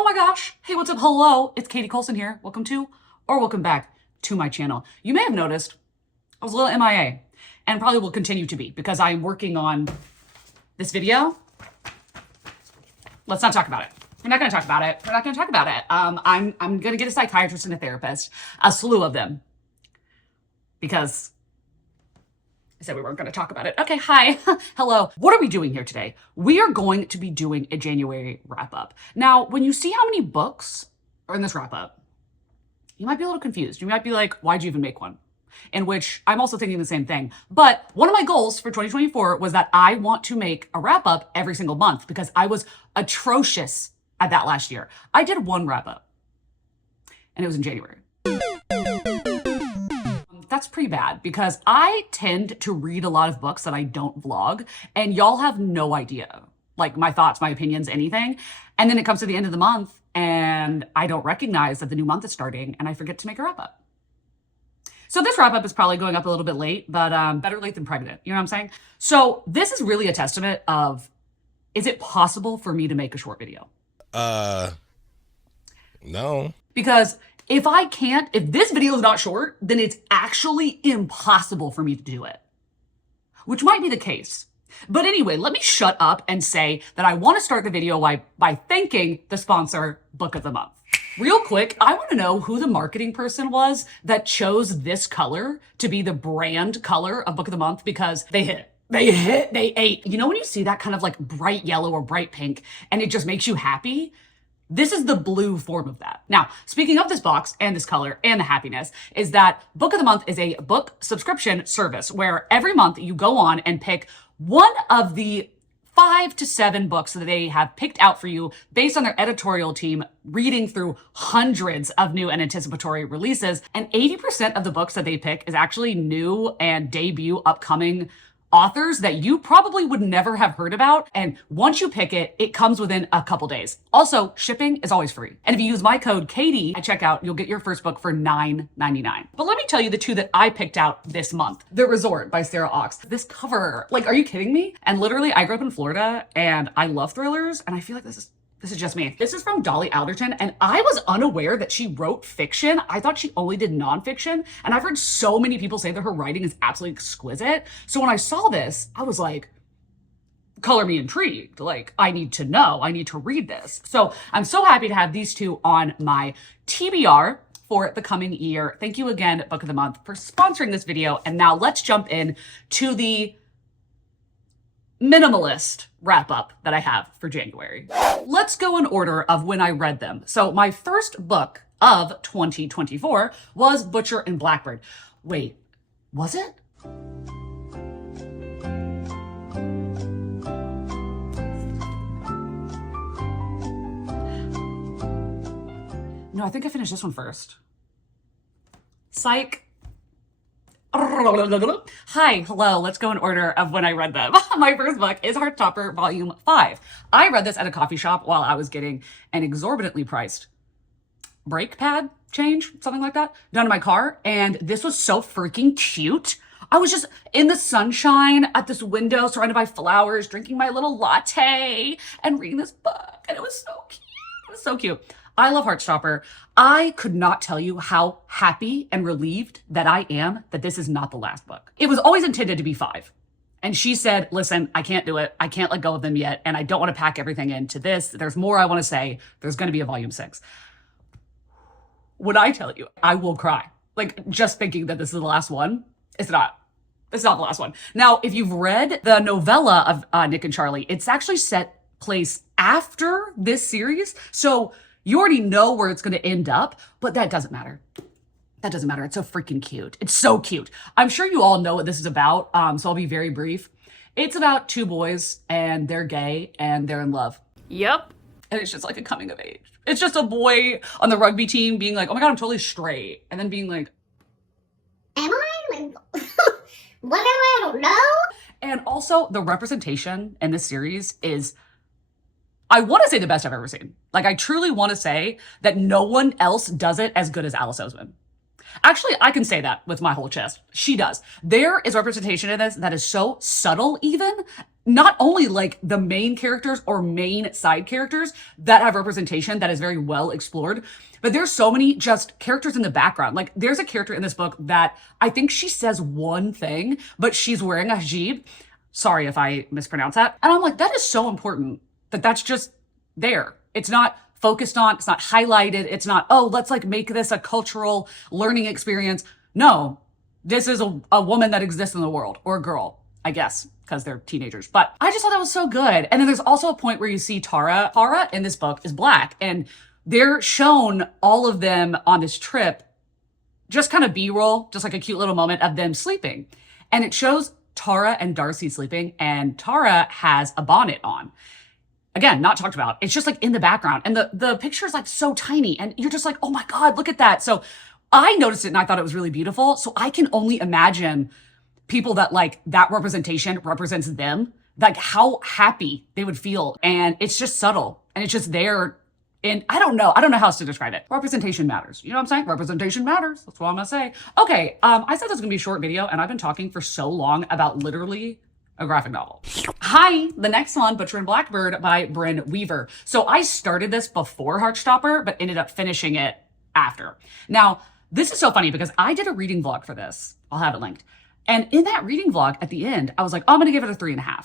Oh my gosh. Hey, what's up? Hello. It's Katie Colson here. Welcome to, or welcome back to my channel. You may have noticed I was a little MIA and probably will continue to be because I'm working on this video. Let's not talk about it. We're not going to talk about it. We're not going to talk about it. I'm going to get a psychiatrist and a therapist, a slew of them, because I said we weren't going to talk about it. Okay, hi. Hello. What are we doing here today? We are going to be doing a January wrap-up. Now, when you see how many books are in this wrap-up, you might be a little confused. You might be like, why'd you even make one? In which I'm also thinking the same thing. But one of my goals for 2024 was that I want to make a wrap-up every single month because I was atrocious at that last year. I did one wrap-up, and it was in January. That's pretty bad because I tend to read a lot of books that I don't vlog, and y'all have no idea, like my thoughts, my opinions, anything. And then it comes to the end of the month and I don't recognize that the new month is starting and I forget to make a wrap up. So this wrap up is probably going up a little bit late, but better late than pregnant. You know what I'm saying? So this is really a testament of, is it possible for me to make a short video? No. Because if this video is not short, then it's actually impossible for me to do it, which might be the case. But anyway, let me shut up and say that I want to start the video by thanking the sponsor, Book of the Month. Real quick, I want to know who the marketing person was that chose this color to be the brand color of Book of the Month, because they ate. You know when you see that kind of like bright yellow or bright pink and it just makes you happy? This is the blue form of that. Now, speaking of this box and this color and the happiness, is that Book of the Month is a book subscription service where every month you go on and pick one of the 5 to 7 books that they have picked out for you based on their editorial team reading through hundreds of new and anticipatory releases. And 80% of the books that they pick is actually new and debut upcoming authors that you probably would never have heard about. And once you pick it, it comes within a couple days. Also, shipping is always free. And if you use my code Katie at checkout, you'll get your first book for $9.99. But let me tell you the two that I picked out this month. The Resort by Sarah Ox. This cover, like, are you kidding me? And literally, I grew up in Florida and I love thrillers, and I feel like this is just me. This is from Dolly Alderton, and I was unaware that she wrote fiction. I thought she only did nonfiction, and I've heard so many people say that her writing is absolutely exquisite. So when I saw this, I was like, color me intrigued. Like, I need to know, I need to read this. So I'm so happy to have these two on my TBR for the coming year. Thank you again, Book of the Month, for sponsoring this video. And now let's jump in to the minimalist wrap up that I have for January. Let's go in order of when I read them. So my first book of 2024 was Butcher and Blackbird. Wait, was it? No, I think I finished this one first. Psych. Hi, hello, let's go in order of when I read them. My first book is Heartstopper Volume 5. I read this at a coffee shop while I was getting an exorbitantly priced brake pad change, something like that, done in my car. And this was so freaking cute. I was just in the sunshine at this window surrounded by flowers, drinking my little latte and reading this book. And it was so cute. It was so cute. I love Heartstopper. I could not tell you how happy and relieved that I am that this is not the last book. It was always intended to be 5. And she said, listen, I can't do it. I can't let go of them yet. And I don't want to pack everything into this. There's more I want to say. There's going to be a volume 6. When I tell you, I will cry. Like, just thinking that this is the last one. It's not. It's not the last one. Now, if you've read the novella of Nick and Charlie, it's actually set place after this series. So you already know where it's going to end up, but that doesn't matter. That doesn't matter. It's so freaking cute. It's so cute. I'm sure you all know what this is about, so I'll be very brief. It's about 2 boys, and they're gay, and they're in love. Yep. And it's just like a coming of age. It's just a boy on the rugby team being like, oh my God, I'm totally straight. And then being like, am I? What am I? I don't know. And also the representation in this series is, I want to say, the best I've ever seen. Like, I truly want to say that no one else does it as good as Alice Oseman. Actually, I can say that with my whole chest. She does. There is representation in this that is so subtle, even. Not only like the main characters or main side characters that have representation that is very well explored, but there's so many just characters in the background. Like there's a character in this book that I think she says one thing, but she's wearing a hijab. Sorry if I mispronounce that. And I'm like, that is so important that that's just there. It's not focused on, it's not highlighted. It's not, oh, let's like make this a cultural learning experience. No, this is a woman that exists in the world, or a girl, I guess, because they're teenagers. But I just thought that was so good. And then there's also a point where you see Tara. Tara in this book is Black, and they're shown all of them on this trip, just kind of B-roll, just like a cute little moment of them sleeping. And it shows Tara and Darcy sleeping, and Tara has a bonnet on. Again, not talked about. It's just like in the background. And the picture is like so tiny. And you're just like, oh my God, look at that. So I noticed it and I thought it was really beautiful. So I can only imagine people that like that representation represents them, like how happy they would feel. And it's just subtle. And it's just there. And I don't know how else to describe it. Representation matters. You know what I'm saying? Representation matters. That's what I'm gonna say. Okay, I said this was gonna be a short video, and I've been talking for so long about literally a graphic novel. Hi, the next one, Butcher and Blackbird by Brynne Weaver. So I started this before Heartstopper, but ended up finishing it after. Now, this is so funny because I did a reading vlog for this. I'll have it linked. And in that reading vlog at the end, I was like, oh, I'm gonna give it a 3.5.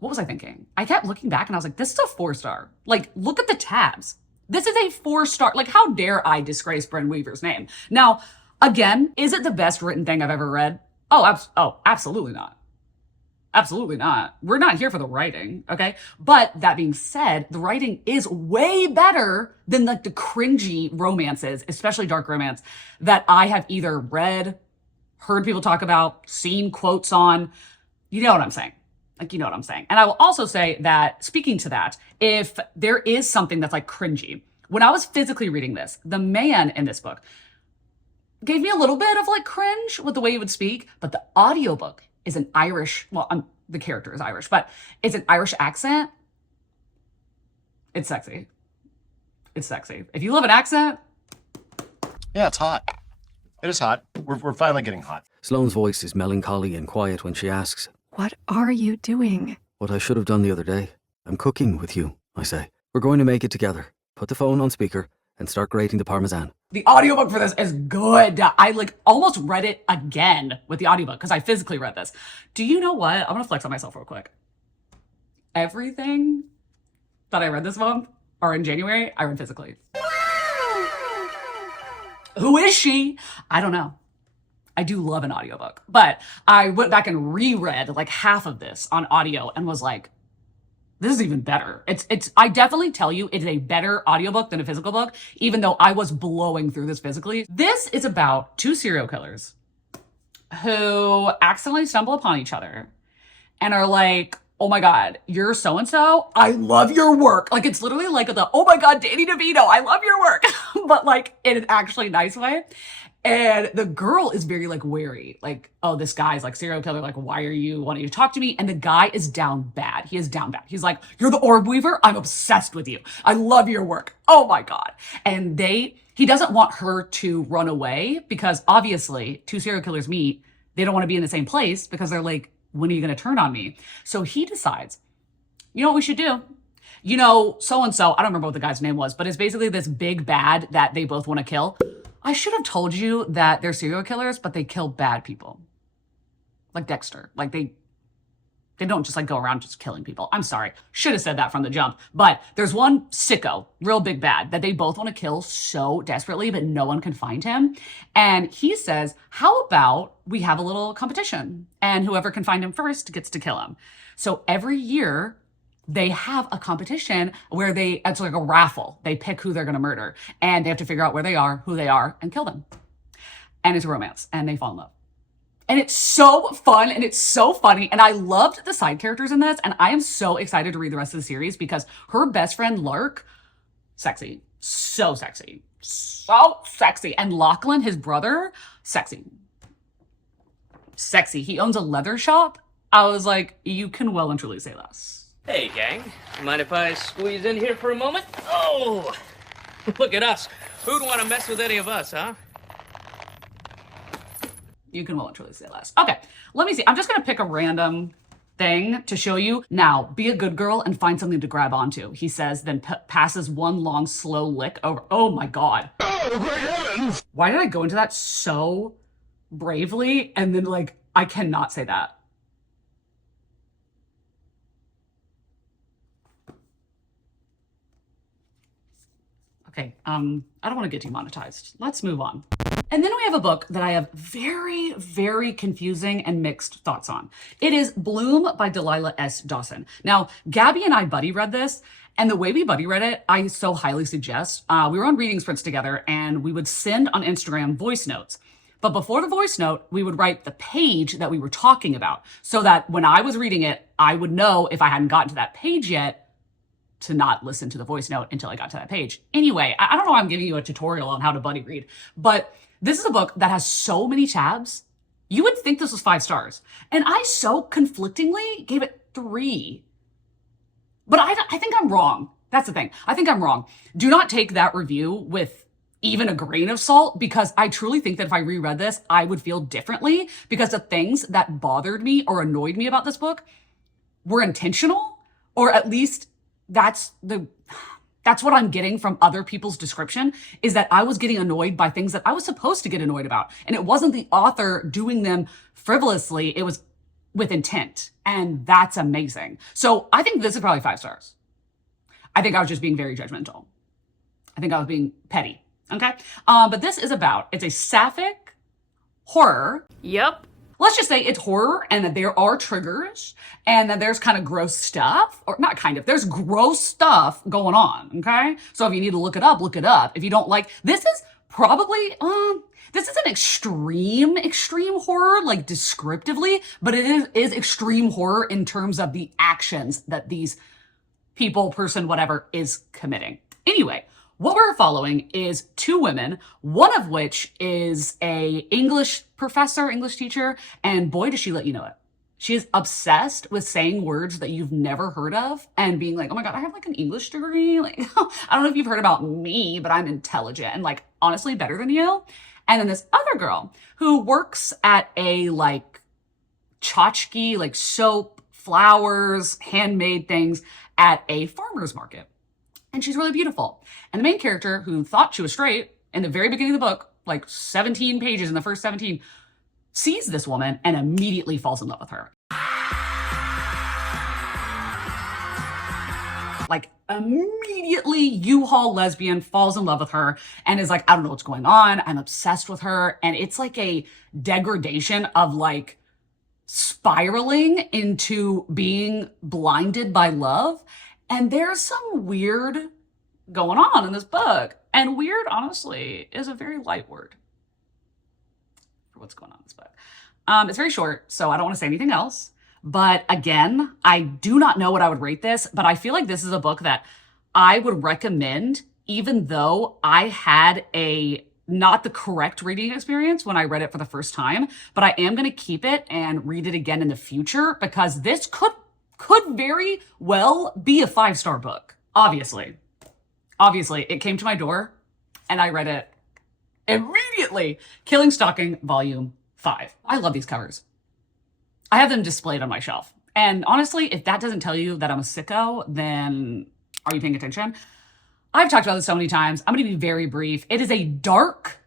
What was I thinking? I kept looking back and I was like, this is a 4-star. Like, look at the tabs. This is a 4-star. Like, how dare I disgrace Brynne Weaver's name? Now, again, is it the best written thing I've ever read? Oh, absolutely not. Absolutely not. We're not here for the writing, okay? But that being said, the writing is way better than like the cringy romances, especially dark romance, that I have either read, heard people talk about, seen quotes on. You know what I'm saying? Like, you know what I'm saying. And I will also say that, speaking to that, if there is something that's like cringy, when I was physically reading this, the man in this book gave me a little bit of like cringe with the way he would speak, but the audiobook is an Irish, the character is Irish, but it's an Irish accent. It's sexy. It's sexy. If you love an accent. Yeah, it's hot. It is hot. We're finally getting hot. Sloane's voice is melancholy and quiet when she asks, What are you doing? what I should have done the other day. I'm cooking with you, I say. We're going to make it together. Put the phone on speaker and start grating the parmesan. The audiobook for this is good. I like almost read it again with the audiobook because I physically read this. Do you know what? I'm gonna flex on myself real quick. Everything that I read this month or in January, I read physically. Who is she? I don't know. I do love an audiobook, but I went back and reread like half of this on audio and was like, this is even better. I definitely tell you it's a better audiobook than a physical book, even though I was blowing through this physically. This is about 2 serial killers who accidentally stumble upon each other and are like, oh my God, you're so-and-so. I love your work. Like, it's literally like the, oh my God, Danny DeVito, I love your work. But like in an actually nice way. And the girl is very like wary, like, oh, this guy's like serial killer. Like, why are you wanting to talk to me? And the guy is down bad. He is down bad. He's like, you're the orb weaver. I'm obsessed with you. I love your work. Oh my God. And he doesn't want her to run away because obviously 2 serial killers meet. They don't want to be in the same place because they're like, when are you going to turn on me? So he decides, you know what we should do? You know, so-and-so, I don't remember what the guy's name was, but it's basically this big bad that they both want to kill. I should have told you that they're serial killers, but they kill bad people. Like Dexter. Like they don't just like go around just killing people. I'm sorry. Should have said that from the jump. But there's one sicko, real big bad, that they both want to kill so desperately, but no one can find him. And he says, how about we have a little competition? And whoever can find him first gets to kill him. So every year, they have a competition where it's like a raffle. They pick who they're going to murder and they have to figure out where they are, who they are, and kill them. And it's a romance and they fall in love. And it's so fun and it's so funny. And I loved the side characters in this. And I am so excited to read the rest of the series because her best friend, Lark, sexy, so sexy, so sexy. And Lachlan, his brother, sexy. Sexy. He owns a leather shop. I was like, you can well and truly say less. Hey, gang. Mind if I squeeze in here for a moment? Oh! Look at us. Who'd want to mess with any of us, huh? You can well and truly say less. Okay, let me see. I'm just gonna pick a random thing to show you. Now, be a good girl and find something to grab onto. He says, then passes one long, slow lick over. Oh my God. Oh, great heavens. Why did I go into that so bravely? And then like, I cannot say that. Okay, I don't want to get demonetized. Let's move on. And then we have a book that I have very, very confusing and mixed thoughts on. It is Bloom by Delilah S. Dawson. Now, Gabby and I buddy read this, and the way we buddy read it, I so highly suggest. We were on reading sprints together, and we would send on Instagram voice notes. But before the voice note, we would write the page that we were talking about so that when I was reading it, I would know if I hadn't gotten to that page yet to not listen to the voice note until I got to that page. Anyway, I don't know why I'm giving you a tutorial on how to buddy read, but this is a book that has so many tabs. You would think this was 5 stars. And I so conflictingly gave it 3. But I think I'm wrong. That's the thing. I think I'm wrong. Do not take that review with even a grain of salt, because I truly think that if I reread this, I would feel differently, because the things that bothered me or annoyed me about this book were intentional, or at least that's what I'm getting from other people's description, is that I was getting annoyed by things that I was supposed to get annoyed about. And it wasn't the author doing them frivolously. It was with intent. And that's amazing. So I think this is probably 5 stars. I think I was just being very judgmental. I think I was being petty. Okay. But this is it's a sapphic horror. Yep. Let's just say it's horror, and that there are triggers, and that there's kind of gross stuff, or not kind of, there's gross stuff going on, okay? So if you need to look it up, look it up. If you don't like, this is probably, this is an extreme horror, like descriptively, but it is extreme horror in terms of the actions that these people, person, whatever, is committing. Anyway, what we're following is 2 women, one of which is a English professor, English teacher, and boy, does she let you know it. She is obsessed with saying words that you've never heard of and being like, oh my God, I have like an English degree. Like, I don't know if you've heard about me, but I'm intelligent and like honestly better than you. And then this other girl who works at a like tchotchke, like soap, flowers, handmade things at a farmer's market. And she's really beautiful. And the main character, who thought she was straight in the very beginning of the book, like 17 pages in the first 17, sees this woman and immediately falls in love with her. Like immediately U-Haul lesbian, falls in love with her and is like, I don't know what's going on. I'm obsessed with her. And it's like a degradation of like spiraling into being blinded by love. And there's some weird going on in this book. And weird, honestly, is a very light word for what's going on in this book. It's very short, so I don't want to say anything else. But again, I do not know what I would rate this, but I feel like this is a book that I would recommend, even though I had not the correct reading experience when I read it for the first time. But I am going to keep it and read it again in the future, because this could very well be a 5-star book. Obviously, it came to my door and I read it immediately. Killing Stalking, Volume 5. I love these covers. I have them displayed on my shelf. And honestly, if that doesn't tell you that I'm a sicko, then are you paying attention? I've talked about this so many times. I'm going to be very brief. It is a dark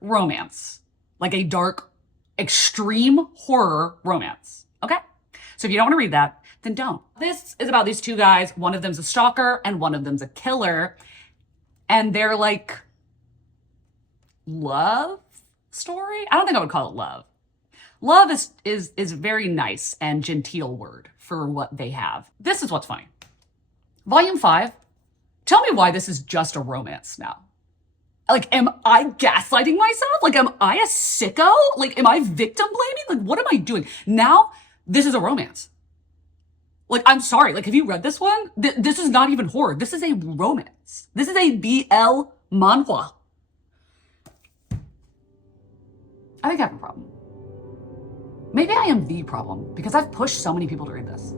romance. Like a dark, extreme horror romance. Okay? So if you don't want to read that, then don't. This is about these 2 guys. One of them's a stalker and one of them's a killer. And they're like love story. I don't think I would call it love. Love is a very nice and genteel word for what they have. This is what's funny. Volume 5. Tell me why this is just a romance now. Like, am I gaslighting myself? Like, am I a sicko? Like, am I victim blaming? Like, what am I doing? Now, this is a romance. Like, I'm sorry. Like, have you read this one? This is not even horror. This is a romance. This is a BL manhwa. I think I have a problem. Maybe I am the problem, because I've pushed so many people to read this.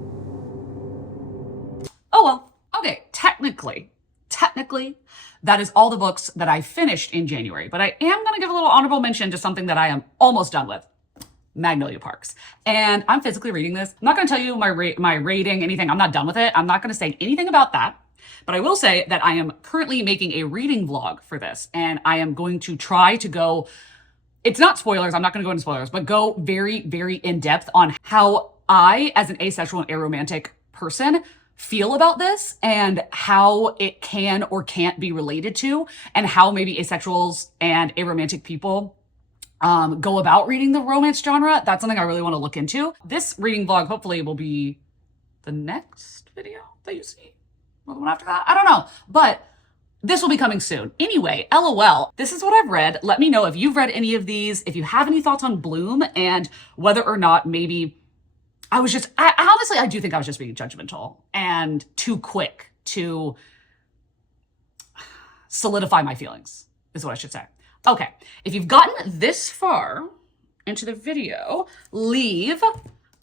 Oh well. Okay, technically, technically, that is all the books that I finished in January. But I am going to give a little honorable mention to something that I am almost done with. Magnolia Parks. And I'm physically reading this. I'm not going to tell you my rating, anything. I'm not done with it. I'm not going to say anything about that. But I will say that I am currently making a reading vlog for this. And I am going to try to go, it's not spoilers, I'm not going to go into spoilers, but go very, very in depth on how I, as an asexual and aromantic person, feel about this and how it can or can't be related to, and how maybe asexuals and aromantic people go about reading the romance genre. That's something I really want to look into. This reading vlog hopefully will be the next video that you see. Or the one after that? I don't know. But this will be coming soon. Anyway, LOL. This is what I've read. Let me know if you've read any of these, if you have any thoughts on Bloom, and whether or not maybe I honestly, I do think I was just being judgmental and too quick to solidify my feelings, is what I should say. Okay, if you've gotten this far into the video, leave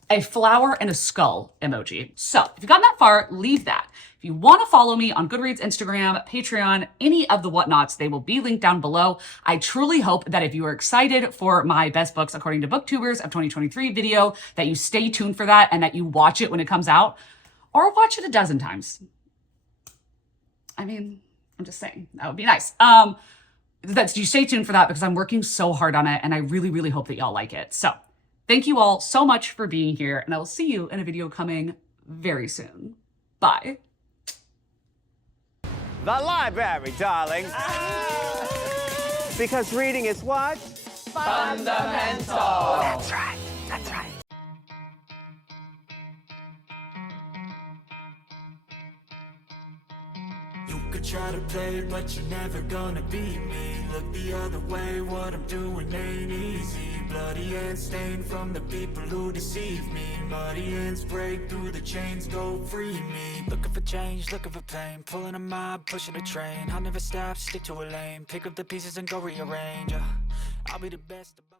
a flower and a skull emoji. So if you've gotten that far, leave that. If you want to follow me on Goodreads, Instagram, Patreon, any of the whatnots, they will be linked down below. I truly hope that if you are excited for my best books according to booktubers of 2023 video, that you stay tuned for that and that you watch it when it comes out, or watch it a dozen times. I mean, I'm just saying, that would be nice. You stay tuned for that because I'm working so hard on it and I really, really hope that y'all like it. So thank you all so much for being here, and I will see you in a video coming very soon. Bye. The library, darling. Because reading is what? Fundamental. That's right. That's right. You could try to play it, but you're never gonna beat me. Look the other way, what I'm doing ain't easy. Bloody hands stained from the people who deceive me. Muddy hands break through the chains, go free me. Looking for change, looking for pain. Pulling a mob, pushing a train. I'll never stop, stick to a lane. Pick up the pieces and go rearrange. I'll be the best above.